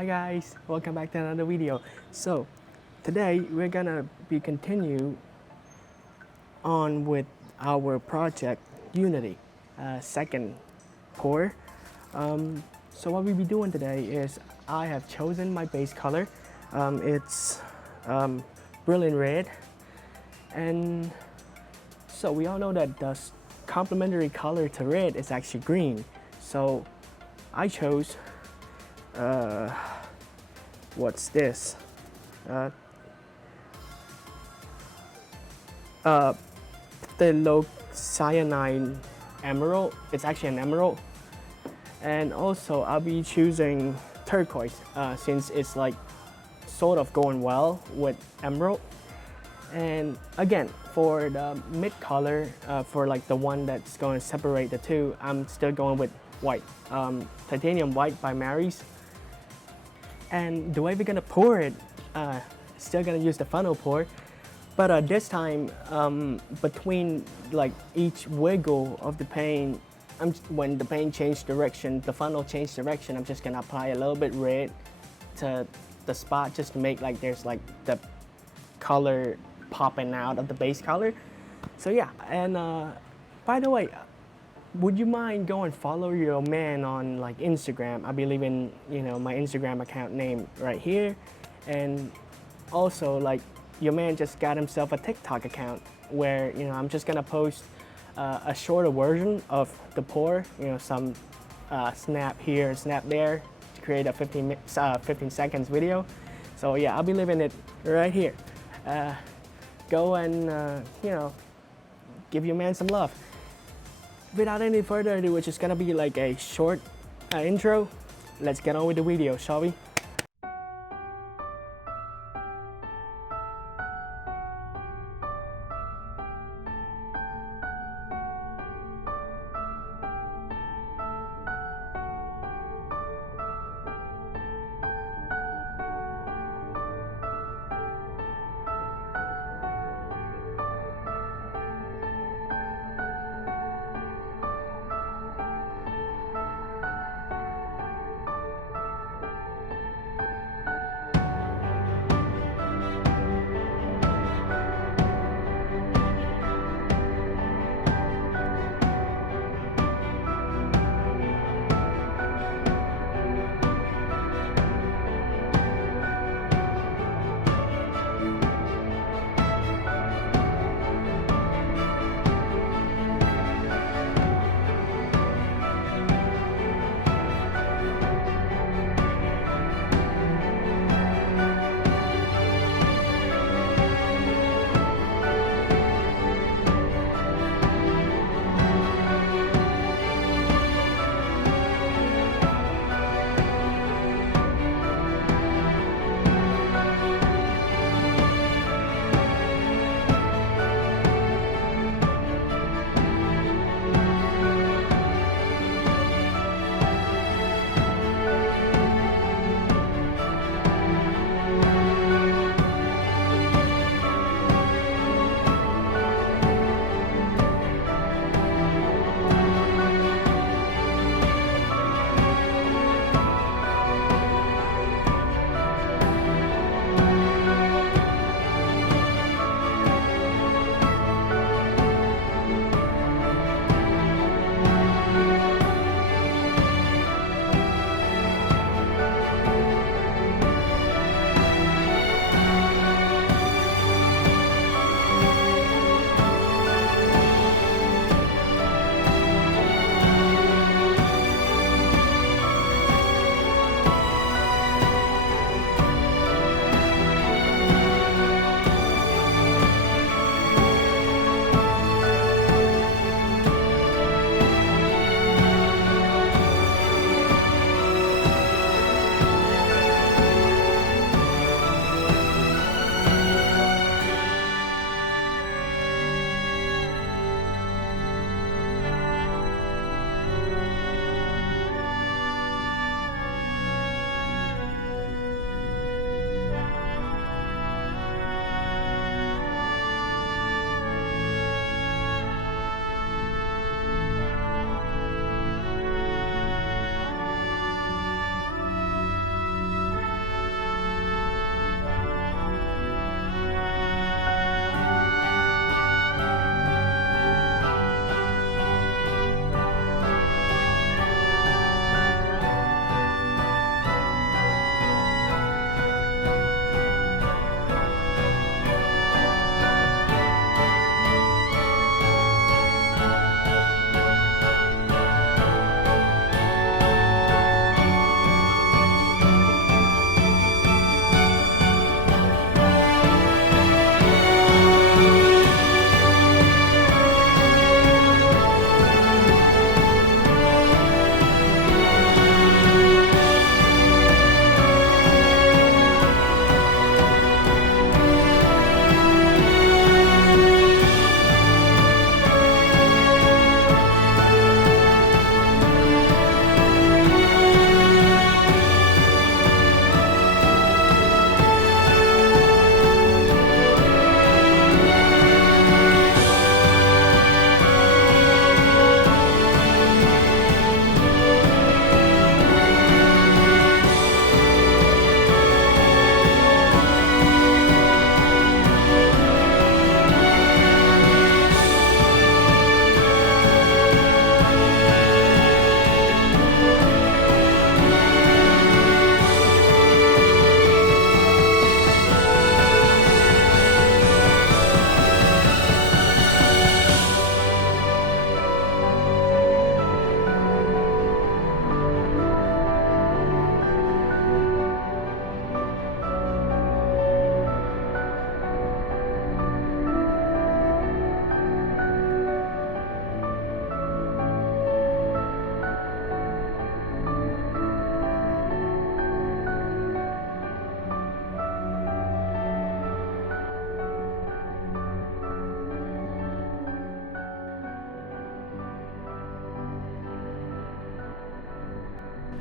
Hi guys, welcome back to another video. So today we're gonna be continue on with our project Unity, second pour. So what we'll be doing today is I have chosen my base color. It's brilliant red, and so we all know that the complementary color to red is actually green. So I chose what's this? Phthalocyanine Emerald. It's actually an emerald. And also I'll be choosing turquoise since it's like sort of going well with emerald. And again, for the mid color, for like the one that's going to separate the two, I'm still going with white, titanium white by Mary's. And the way we're gonna pour it, still gonna use the funnel pour, but this time between like each wiggle of the paint, when the paint changed direction, the funnel changed direction, I'm just gonna apply a little bit red to the spot just to make like there's like the color popping out of the base color. So yeah, and by the way, would you mind going follow your man on like Instagram? I'll be leaving, my Instagram account name right here. And also like your man just got himself a TikTok account where, I'm just gonna post a shorter version of the pour, some snap here, snap there to create a 15 seconds video. So yeah, I'll be leaving it right here. Go and, give your man some love. Without any further ado, which is gonna be like a short intro, let's get on with the video, shall we?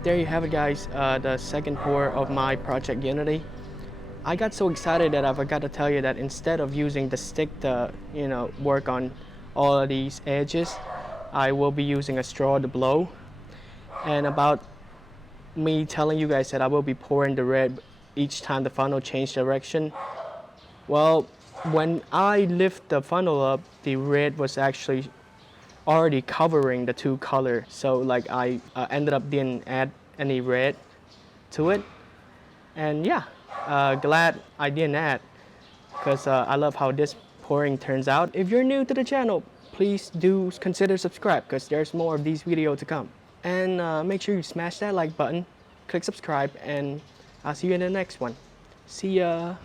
there you have it, guys. The second pour of my Project Unity. I got so excited that I forgot to tell you that instead of using the stick to, work on all of these edges, I will be using a straw to blow. And about me telling you guys that I will be pouring the red each time the funnel changes direction. Well, when I lift the funnel up, the red was actually already covering the two colors. So like I ended up didn't add any red to it. And yeah, glad I didn't add, because I love how this pouring turns out. If you're new to the channel, please do consider subscribe, because there's more of these videos to come. And make sure you smash that like button, click subscribe, and I'll see you in the next one. See ya.